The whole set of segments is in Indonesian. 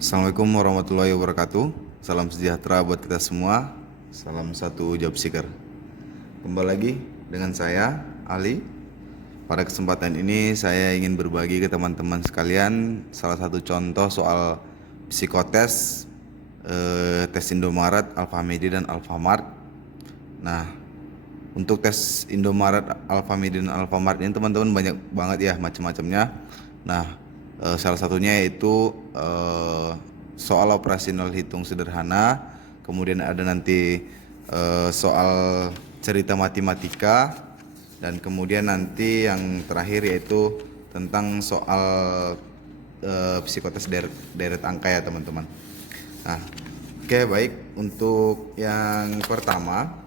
Assalamualaikum warahmatullahi wabarakatuh. Salam sejahtera buat kita semua. Salam satu job seeker. Kembali lagi dengan saya, Ali. Pada kesempatan ini saya ingin berbagi ke teman-teman sekalian salah satu contoh soal psikotes tes Indomaret, Alfamidi dan Alfamart. Nah, untuk tes Indomaret, Alfamidi dan Alfamart ini teman-teman banyak banget ya macam-macamnya. Nah, salah satunya yaitu soal operasional hitung sederhana, kemudian ada nanti soal cerita matematika, dan kemudian nanti yang terakhir yaitu tentang soal psikotes deret angka ya teman-teman. Nah, oke, baik. Untuk yang pertama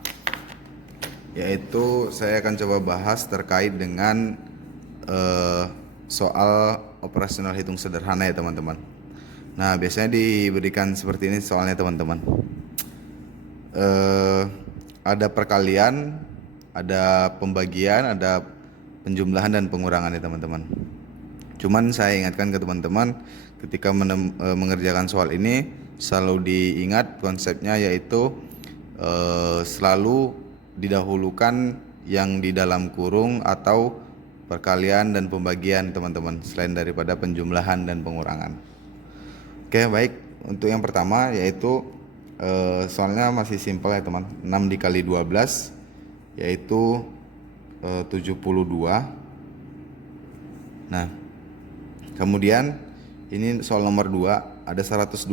yaitu saya akan coba bahas terkait dengan soal operasional hitung sederhana ya teman-teman. Nah, biasanya diberikan seperti ini soalnya teman-teman. Ada perkalian, ada pembagian, ada penjumlahan dan pengurangan ya teman-teman. Cuman saya ingatkan ke teman-teman ketika mengerjakan soal ini selalu diingat konsepnya, yaitu selalu didahulukan yang di dalam kurung atau perkalian dan pembagian teman-teman, selain daripada penjumlahan dan pengurangan. Oke, baik. Untuk yang pertama yaitu soalnya masih simpel ya teman. 6 dikali 12 yaitu 72. Nah, kemudian ini soal nomor 2, ada 125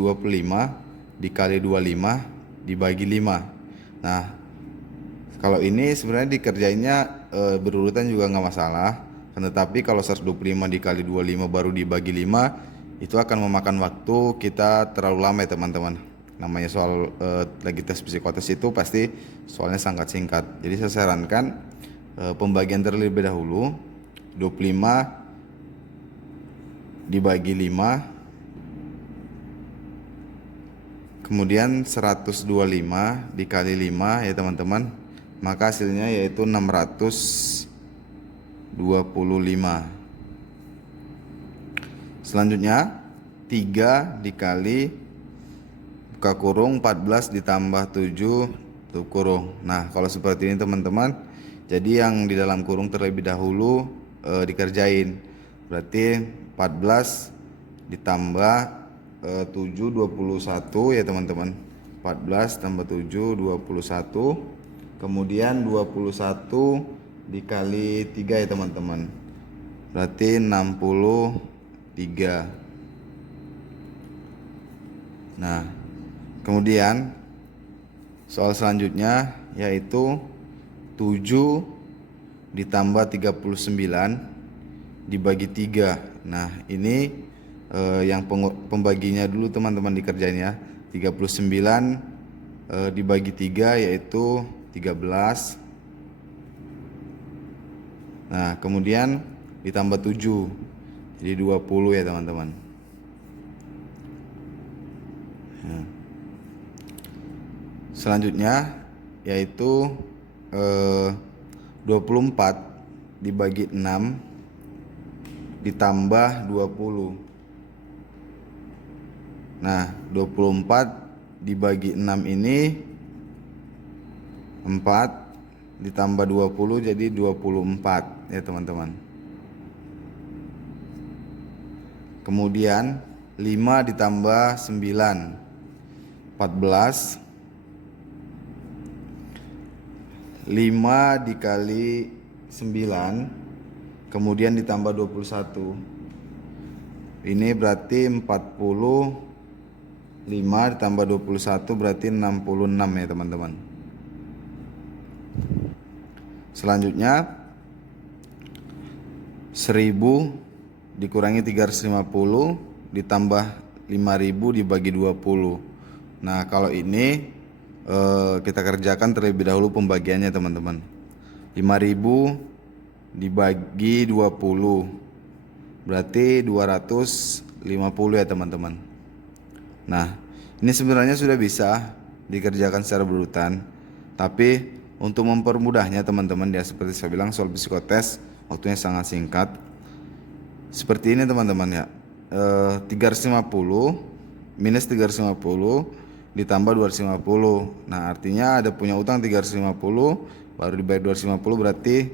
dikali 25 dibagi 5. Nah, kalau ini sebenarnya dikerjainnya berurutan juga nggak masalah. Tetapi kalau 125 dikali 25 baru dibagi 5, itu akan memakan waktu kita terlalu lama ya teman-teman. Namanya soal lagi tes psikotes itu pasti soalnya sangat singkat. Jadi saya sarankan pembagian terlebih dahulu. 25 dibagi 5, kemudian 125 dikali 5 ya teman-teman, maka hasilnya yaitu 625. Selanjutnya 3 dikali buka kurung 14 ditambah 7 tutup kurung. Nah, kalau seperti ini teman-teman, jadi yang di dalam kurung terlebih dahulu dikerjain. Berarti 14 ditambah 7 21 ya teman-teman. 14 tambah 7 21. Kemudian 21 dikali 3 ya teman-teman. Berarti 63. Nah, kemudian soal selanjutnya yaitu 7 ditambah 39 dibagi 3. Nah, ini yang pembaginya dulu teman-teman dikerjain ya. 39 dibagi 3 yaitu 13. Nah, kemudian ditambah 7 jadi 20 ya teman-teman. Nah, selanjutnya yaitu 24 dibagi 6 ditambah 20. Nah, 24 dibagi 6 ini 4 ditambah 20 jadi 24 ya teman-teman. Kemudian 5 ditambah 9 14. 5 dikali 9 kemudian ditambah 21. Ini berarti 45 ditambah 21 berarti 66 ya teman-teman. Selanjutnya 1000 dikurangi 350 ditambah 5000 dibagi 20. Nah, kalau ini kita kerjakan terlebih dahulu pembagiannya teman-teman. 5000 dibagi 20 berarti 250 ya teman-teman. Nah, ini sebenarnya sudah bisa dikerjakan secara berurutan, tapi untuk mempermudahnya teman-teman ya, seperti saya bilang soal psikotes waktunya sangat singkat. Seperti ini teman-teman ya. 350 minus 350 ditambah 250. Nah, artinya ada punya utang 350 baru dibayar 250, berarti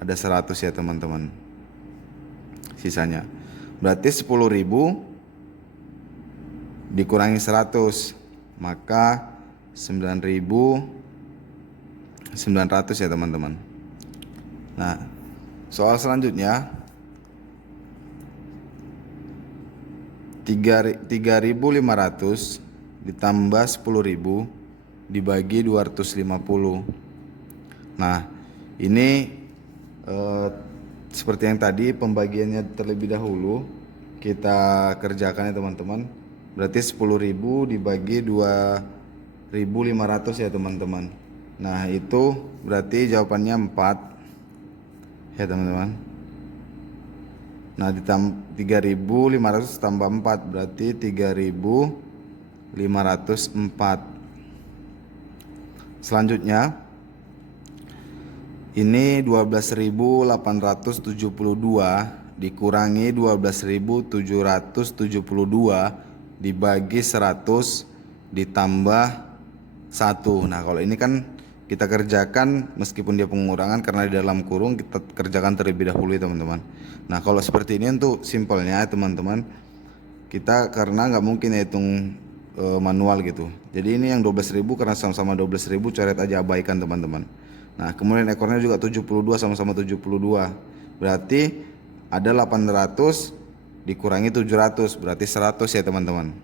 ada 100 ya teman-teman. Sisanya. Berarti 10.000 dikurangi 100, maka 9.900 ya teman-teman. Nah, soal selanjutnya 3.500 ditambah 10.000 dibagi 250. Nah, ini seperti yang tadi pembagiannya terlebih dahulu kita kerjakan ya teman-teman. Berarti 10.000 dibagi 2.500 ya teman-teman. Nah, itu berarti jawabannya 4 ya teman-teman. Nah, 3.500 tambah 4 berarti 3.504. Selanjutnya ini 12.872 dikurangi 12.772 dibagi 100 ditambah 1. Nah, kalau ini kan kita kerjakan meskipun dia pengurangan karena di dalam kurung, kita kerjakan terlebih dahulu ya teman-teman. Nah, kalau seperti ini untuk simpelnya teman-teman, kita karena nggak mungkin ya hitung manual gitu. Jadi ini yang 12.000 karena sama-sama 12.000, coret aja, abaikan teman-teman. Nah, kemudian ekornya juga 72, sama-sama 72. Berarti ada 800 dikurangi 700, berarti 100 ya teman-teman.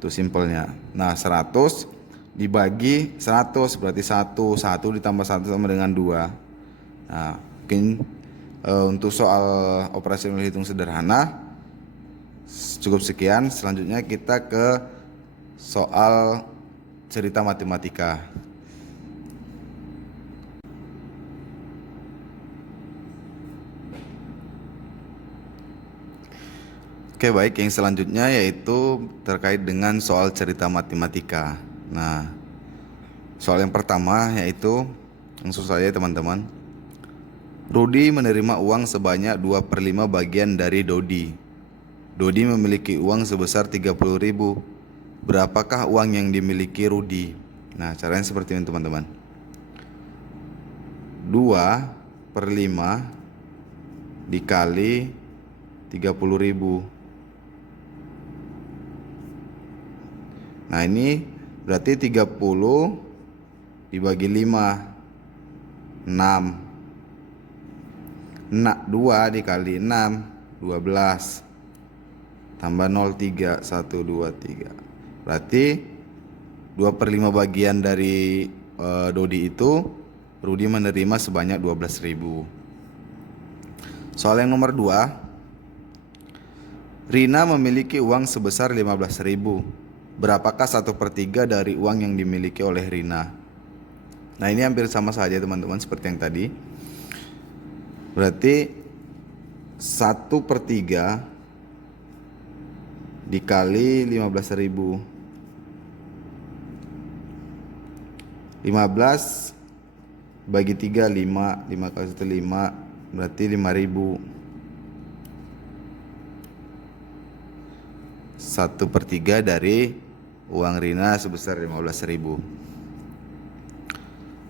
Itu simpelnya. Nah, 100 dibagi 100 berarti 1 ditambah 1 sama dengan 2. Nah, mungkin untuk soal operasi nol hitung sederhana cukup sekian. Selanjutnya kita ke soal cerita matematika. Oke, baik, yang selanjutnya yaitu terkait dengan soal cerita matematika. Nah, soal yang pertama yaitu langsung saja teman-teman. Rudi menerima uang sebanyak 2/5 bagian dari Dodi. Dodi memiliki uang sebesar 30.000. Berapakah uang yang dimiliki Rudi? Nah, caranya seperti ini teman-teman. 2/5 dikali 30.000. Nah, ini berarti 30 dibagi 5, 6. 2 dikali 6, 12. Tambah 0, 3, 1, 2, 3. Berarti 2/5 bagian dari Dodi itu Rudi menerima sebanyak 12.000. Soal yang nomor 2. Rina memiliki uang sebesar 15.000. Berapakah 1/3 dari uang yang dimiliki oleh Rina? Nah, ini hampir sama saja teman-teman seperti yang tadi. Berarti 1/3 dikali 15.000. 15 bagi 3, 5. 5 kali 1, 5. Berarti 5.000. 1/3 dari uang Rina sebesar 15.000.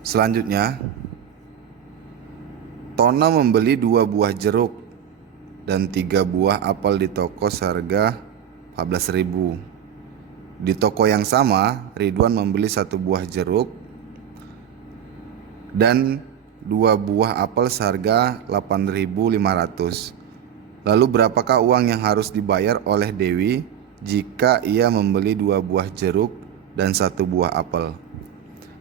Selanjutnya, Tona membeli 2 buah jeruk dan 3 buah apel di toko seharga 14.000. Di toko yang sama, Ridwan membeli 1 buah jeruk dan 2 buah apel seharga 8.500. Lalu berapakah uang yang harus dibayar oleh Dewi jika ia membeli 2 buah jeruk dan 1 buah apel?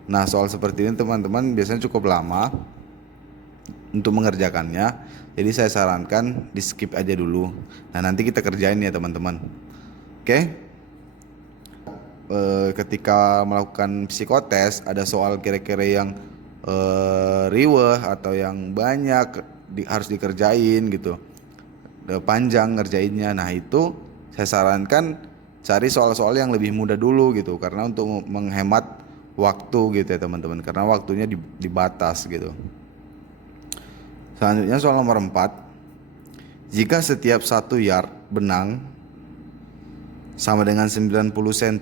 Nah, soal seperti ini teman-teman biasanya cukup lama untuk mengerjakannya. Jadi saya sarankan di skip aja dulu. Nah, nanti kita kerjain ya teman-teman. Oke. Ketika melakukan psikotes ada soal kira-kira yang riweh atau yang banyak harus dikerjain gitu, panjang ngerjainnya. Nah, itu saya sarankan cari soal-soal yang lebih mudah dulu gitu, karena untuk menghemat waktu gitu ya teman-teman, karena waktunya dibatas gitu. Selanjutnya soal nomor 4. Jika setiap 1 yard benang sama dengan 90 cm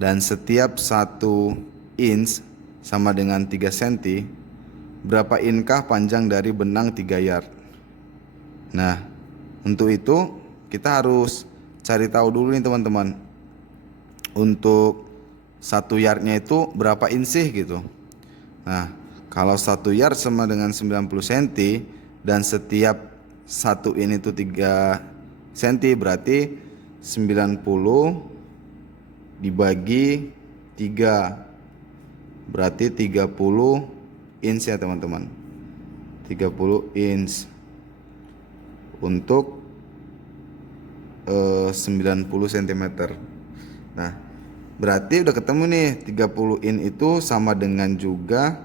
dan setiap 1 inch sama dengan 3 cm, berapa inkah panjang dari benang 3 yard? Nah, untuk itu kita harus cari tahu dulu nih teman-teman. Untuk 1 yardnya itu berapa inch sih gitu. Nah, kalau 1 yard sama dengan 90 cm dan setiap 1 in itu 3 cm, berarti 90 dibagi 3, berarti 30 inch ya teman-teman. 30 inch untuk 90 cm. Nah, berarti udah ketemu nih, 30 in itu sama dengan juga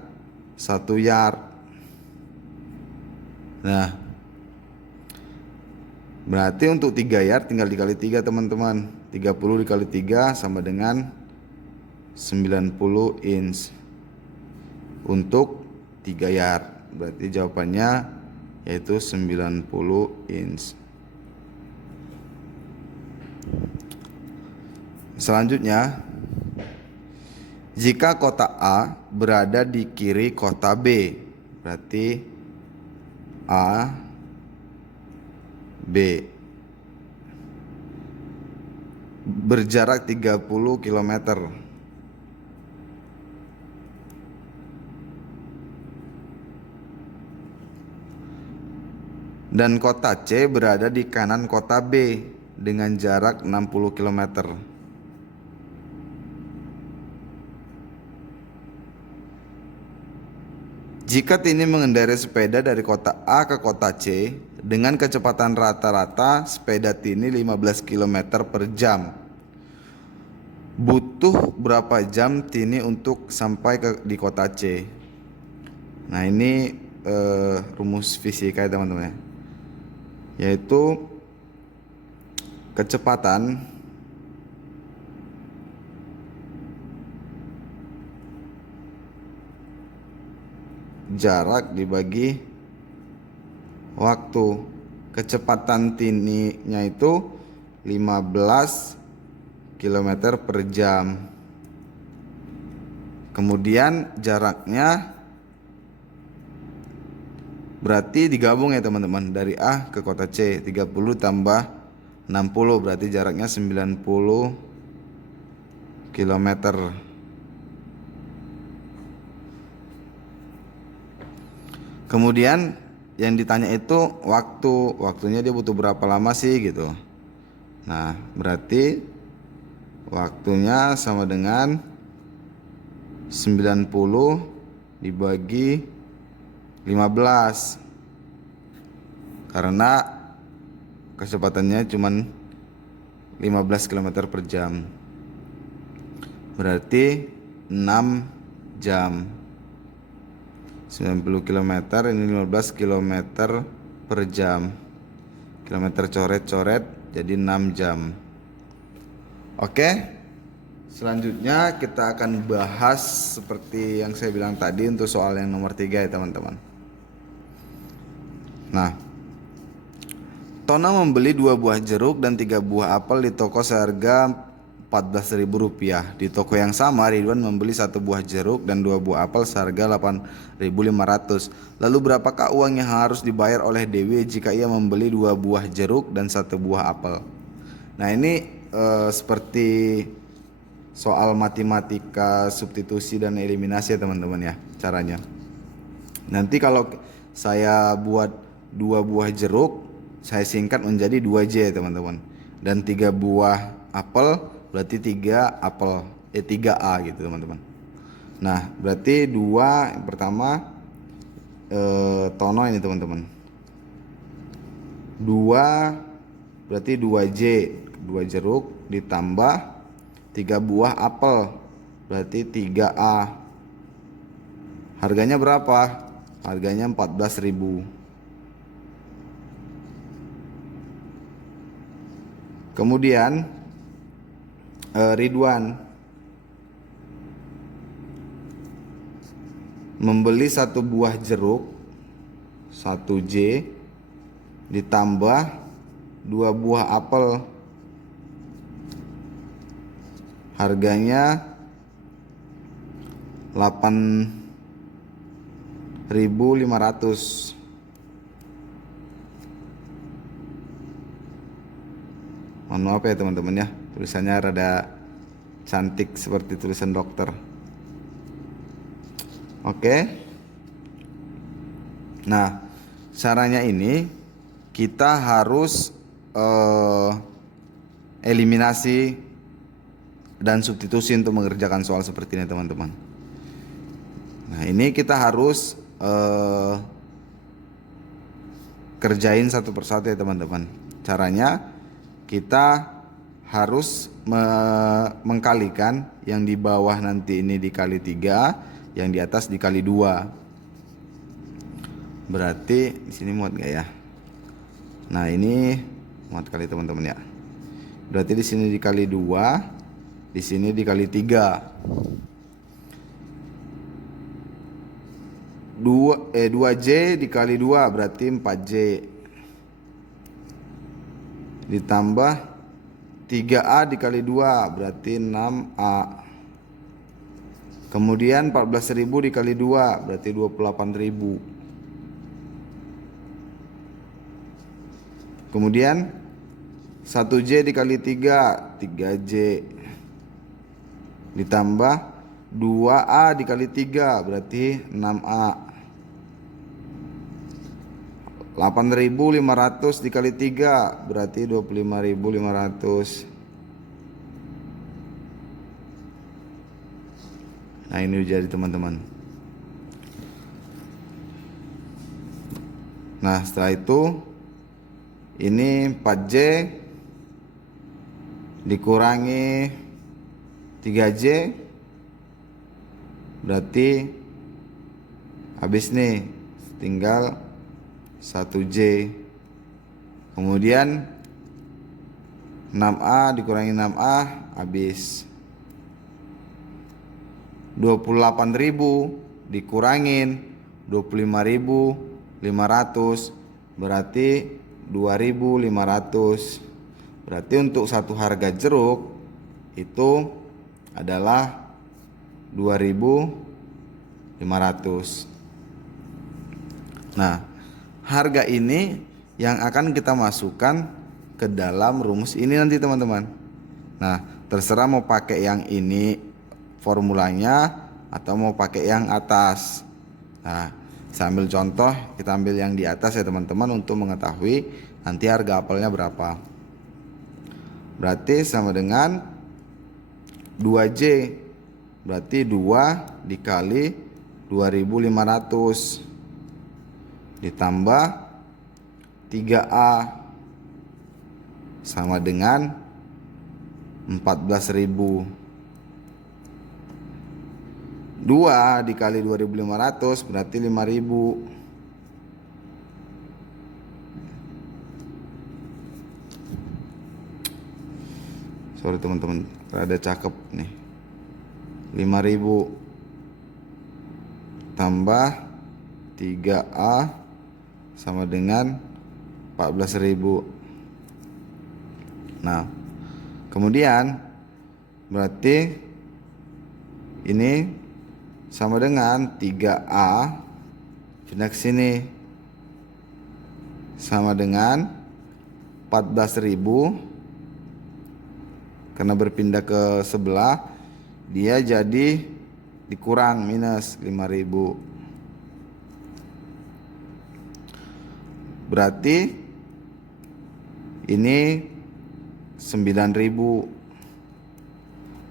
1 yard. Nah, berarti untuk 3 yard tinggal dikali 3 teman-teman. 30 dikali 3 sama dengan 90 inch untuk 3 yard. Berarti jawabannya yaitu 90 inch. Selanjutnya, jika kota A berada di kiri kota B, berarti A, B, berjarak 30 km. Dan kota C berada di kanan kota B dengan jarak 60 km. Jika Tini mengendarai sepeda dari kota A ke kota C dengan kecepatan rata-rata sepeda Tini 15 km per jam. Butuh berapa jam Tini untuk sampai di kota C? Nah, ini rumus fisika ya teman-teman ya. Yaitu kecepatan jarak dibagi waktu. Kecepatan Tini-nya itu 15 km per jam. Kemudian jaraknya berarti digabung ya teman-teman, dari A ke kota C. 30 tambah 60 berarti jaraknya 90 km. Kemudian yang ditanya itu waktunya dia butuh berapa lama sih gitu. Nah, berarti waktunya sama dengan 90 dibagi 15, karena kecepatannya cuman 15 km per jam, berarti 6 jam. 90 km ini 15 km per jam. Kilometer coret-coret jadi 6 jam. Oke. Selanjutnya kita akan bahas seperti yang saya bilang tadi untuk soal yang nomor 3 ya teman-teman. Nah, Tona membeli 2 buah jeruk dan 3 buah apel di toko seharga Rp14.000. Di toko yang sama Ridwan membeli 1 buah jeruk dan 2 buah apel seharga Rp8.500. Lalu berapakah uang yang harus dibayar oleh Dewi jika ia membeli 2 buah jeruk dan 1 buah apel? Nah, ini seperti soal matematika substitusi dan eliminasi ya teman-teman ya caranya. Nanti kalau saya buat 2 buah jeruk, saya singkat menjadi 2J teman-teman. Dan 3 buah apel berarti 3 apel, 3A gitu teman-teman. Nah, berarti 2 yang pertama Tono ini teman-teman. 2 berarti 2J, 2 jeruk ditambah 3 buah apel berarti 3A. Harganya berapa? Harganya 14.000. Kemudian Ridwan membeli 1 buah jeruk 1J ditambah 2 buah apel harganya 8.500. Mohon maaf ya teman-teman ya, tulisannya rada cantik seperti tulisan dokter. Oke. Nah, caranya ini kita harus eliminasi dan substitusi untuk mengerjakan soal seperti ini teman-teman. Nah, ini kita harus kerjain satu persatu ya teman-teman. Caranya kita harus mengkalikan yang di bawah nanti ini dikali 3, yang di atas dikali 2. Berarti di sini muat gak ya? Nah, ini muat kali teman-teman ya. Berarti di sini dikali 2, di sini dikali 3. 2J dikali 2 berarti 4J. Ditambah 3A dikali 2 berarti 6A. Kemudian 14.000 dikali 2 berarti 28.000. Kemudian 1J dikali 3, 3J. Ditambah 2A dikali 3 berarti 6A. 8.500 dikali 3 berarti 25.500. Nah, ini jadi teman-teman. Nah, setelah itu ini 4J dikurangi 3J berarti habis nih, tinggal 1J. Kemudian 6A dikurangi 6A habis. 28.000 dikurangin 25.500 berarti 2.500. Berarti untuk satu harga jeruk itu adalah 2.500. Nah, harga ini yang akan kita masukkan ke dalam rumus ini nanti teman-teman. Nah, terserah mau pakai yang ini formulanya atau mau pakai yang atas. Nah, saya ambil contoh, kita ambil yang di atas ya teman-teman untuk mengetahui nanti harga apelnya berapa. Berarti sama dengan 2J, berarti 2 dikali 2.500 ditambah 3A sama dengan 14.000. 2 dikali 2.500 berarti 5.000. Sorry teman-teman, rada cakep nih. 5.000 tambah 3A sama dengan 14.000. Nah, kemudian berarti ini sama dengan 3A pindah ke sini sama dengan 14.000, karena berpindah ke sebelah dia jadi dikurang minus 5.000. Berarti ini 9.000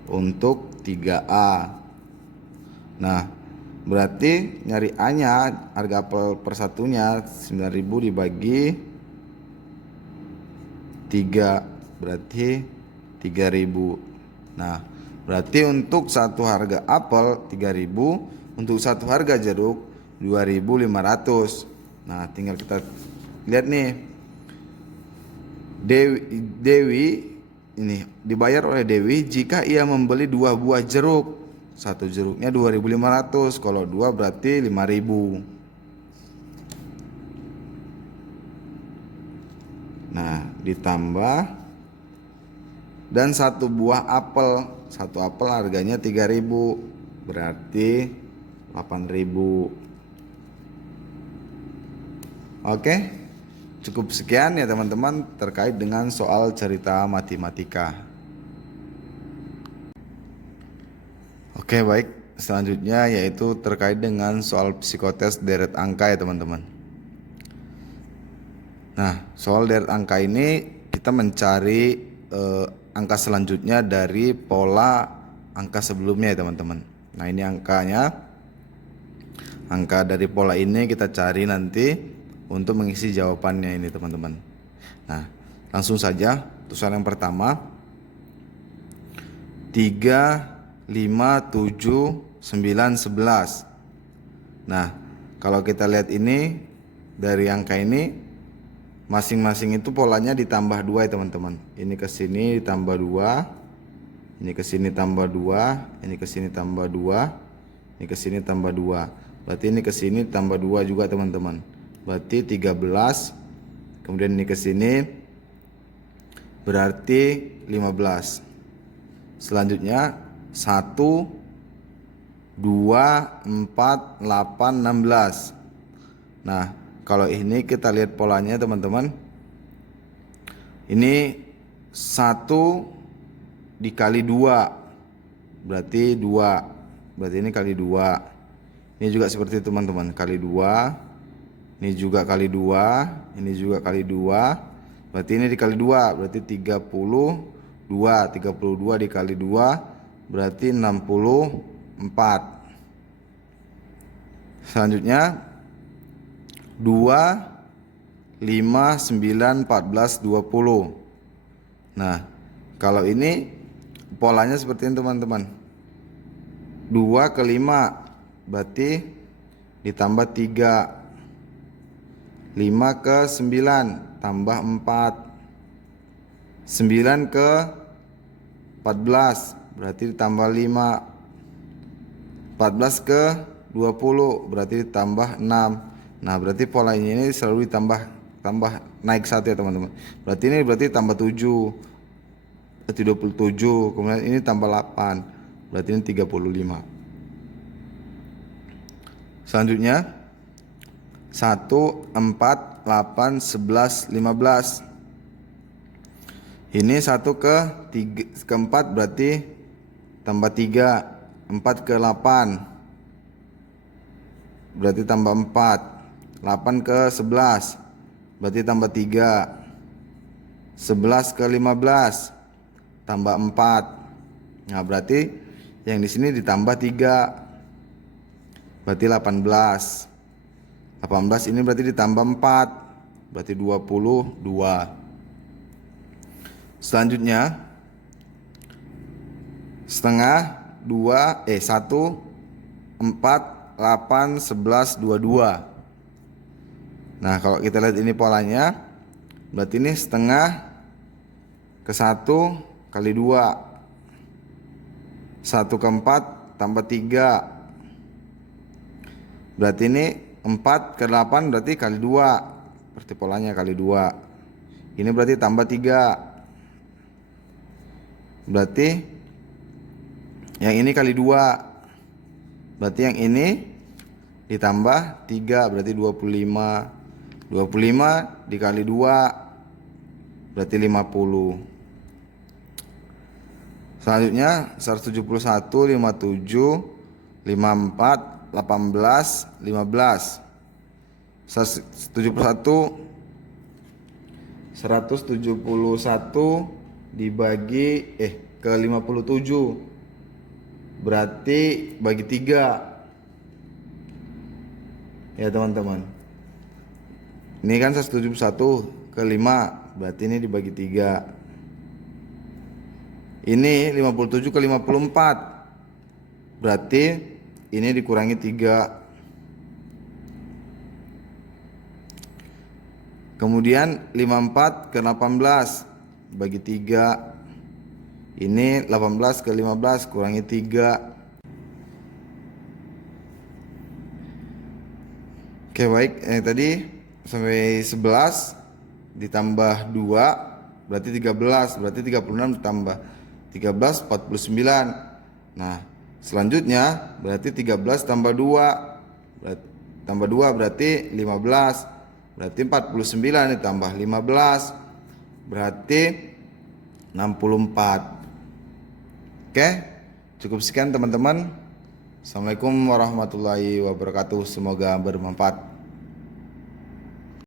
untuk 3A. Nah, berarti nyari A-nya, harga apel per satunya 9.000 dibagi 3 berarti 3.000. Nah, berarti untuk satu harga apel 3.000, untuk satu harga jeruk 2.500. Nah, tinggal kita lihat nih, Dewi ini dibayar oleh Dewi jika ia membeli 2 buah jeruk. Satu jeruknya 2.500, kalau 2 berarti 5.000. Nah, ditambah dan satu buah apel. Satu apel harganya 3.000, berarti 8.000. Oke, cukup sekian ya teman-teman terkait dengan soal cerita matematika. Oke, baik, selanjutnya yaitu terkait dengan soal psikotes deret angka ya teman-teman. Nah, soal deret angka ini kita mencari angka selanjutnya dari pola angka sebelumnya ya teman-teman. Nah, ini angkanya. Angka dari pola ini kita cari nanti untuk mengisi jawabannya ini teman-teman. Nah, langsung saja untuk soal yang pertama. 3, 5, 7, 9, 11. Nah, kalau kita lihat ini dari angka ini masing-masing itu polanya ditambah 2 ya teman-teman. Ini ke sini ditambah 2, ini ke sini tambah 2, ini ke sini tambah 2, ini ke sini tambah 2. Berarti ini ke sini tambah 2 juga teman-teman. Berarti 13. Kemudian ini ke sini berarti 15. Selanjutnya 1, 2, 4, 8, 16. Nah, kalau ini kita lihat polanya teman-teman. Ini 1 dikali 2 berarti 2. Berarti ini kali 2. Ini juga seperti itu teman-teman, kali 2. Ini juga kali 2, ini juga kali 2. Berarti ini dikali 2 berarti 32. 32 dikali 2 berarti 64. Selanjutnya 2, 5, 9, 14, 20. Nah, kalau ini polanya seperti ini teman-teman. 2 ke 5 berarti ditambah 3. 5 ke 9 tambah 4. 9 ke 14 berarti ditambah 5. 14 ke 20 berarti ditambah 6. Nah, berarti pola ini selalu tambah naik 1 ya teman-teman. Berarti ini tambah 7. Berarti 27. Kemudian ini tambah 8. Berarti ini 35. Selanjutnya 1, 4, 8, 11, 15. Ini 1 ke 4 berarti tambah 3. 4 ke 8 berarti tambah 4. 8 ke 11 berarti tambah 3. 11 ke 15 tambah 4. Nah, berarti yang di sini ditambah 3. Berarti 18. 18 ini berarti ditambah 4. Berarti 22. Selanjutnya setengah 1, 4, 8, 11, 22. Nah, kalau kita lihat ini polanya, berarti ini setengah ke 1 kali 2. 1 ke 4 tambah 3. Berarti ini 4 ke 8 berarti kali 2. Berarti polanya kali 2. Ini berarti tambah 3. Berarti yang ini kali 2. Berarti yang ini ditambah 3 berarti 25. 25 dikali 2 berarti 50. Selanjutnya 171, 57, 54, 18, 15. 171 dibagi ke 57 berarti bagi 3 ya teman-teman. Ini kan 171 ke 5 berarti ini dibagi 3. Ini 57 ke 54 berarti ini dikurangi 3. Kemudian 54 ke 18 bagi 3. Ini 18 ke 15 kurangi 3. Oke, baik. Tadi sampai 11 ditambah 2 berarti 13, berarti 36 ditambah 13 49. Nah, selanjutnya berarti 13 tambah 2 tambah 2 berarti 15. Berarti 49 ditambah 15 berarti 64. Oke, cukup sekian teman-teman. Assalamualaikum warahmatullahi wabarakatuh. Semoga bermanfaat.